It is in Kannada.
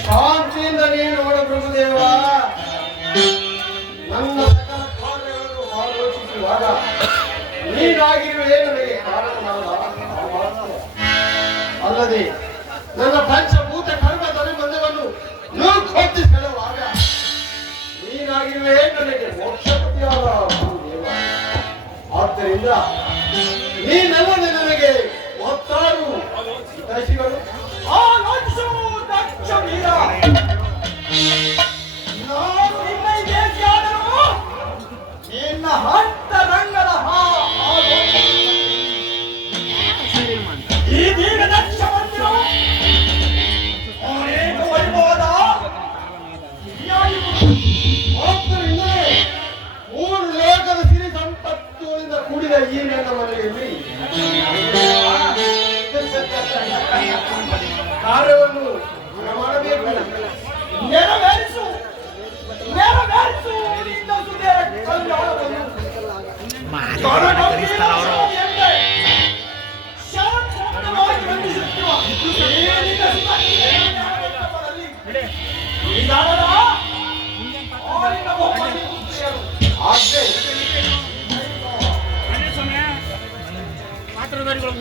ಶಾಂತಿಯಿಂದ ನೀನು ನೋಡ ಪ್ರಭುದೇವ. ನನ್ನ ಸಕಲ ಕಾರ್ಯಗಳನ್ನು ಆಲೋಚಿಸುವಾಗ ನೀನಾಗಿರುವೆ ನನಗೆ ಕಾರಣನಾದ ಅಲ್ಲದೆ ನನ್ನ ಪಂಚಭೂತ ಕರ್ಮ ತಲೆಬಂಧವನ್ನು ನೂಕೊತ್ತಿ ಸೆಳೆವಾಗ ನೀನಾಗಿರುವೆ ನನಗೆ ಮೋಕ್ಷಪತಿಯಾದ ಪ್ರಭುದೇವ. ಆದ್ದರಿಂದ ನೀನಲ್ಲದೆ ನನಗೆ ಒತ್ತಾರು ಹಿತೈಷಿಗಳು ನಿನ್ನ ಹಂತರಂಗದ ಈ ದೀನ ದಕ್ಷ ಮಂದಿರವು ಅನೇಕ ವೈಭವದ ಆದ್ದರಿಂದಲೇ ಮೂರು ಲೋಕದ ಸಿರಿ ಸಂಪತ್ತುಗಳಿಂದ ಕೂಡಿದ ಈ ನನ್ನ ಮನೆಯಲ್ಲಿ ಕಾರ್ಯವನ್ನು ಮಾಡಬೇಕು. ನೆರವೇರಿಸು ನೆರವೇರಿಸು ನಿನ್ನ ಸುದೇವ ಕಲ್ಯಾಣವನ್ನು. ಶಾಂತವಾಗಿ ವಂದಿಸುತ್ತಿರುವ ಈ ನಿನ್ನ ಈ ದಾನದ ಆಳಿನ ಬಹುಮತಿ ಆಜ್ಞೆ ಪಾತ್ರಧಾರಿಗಳು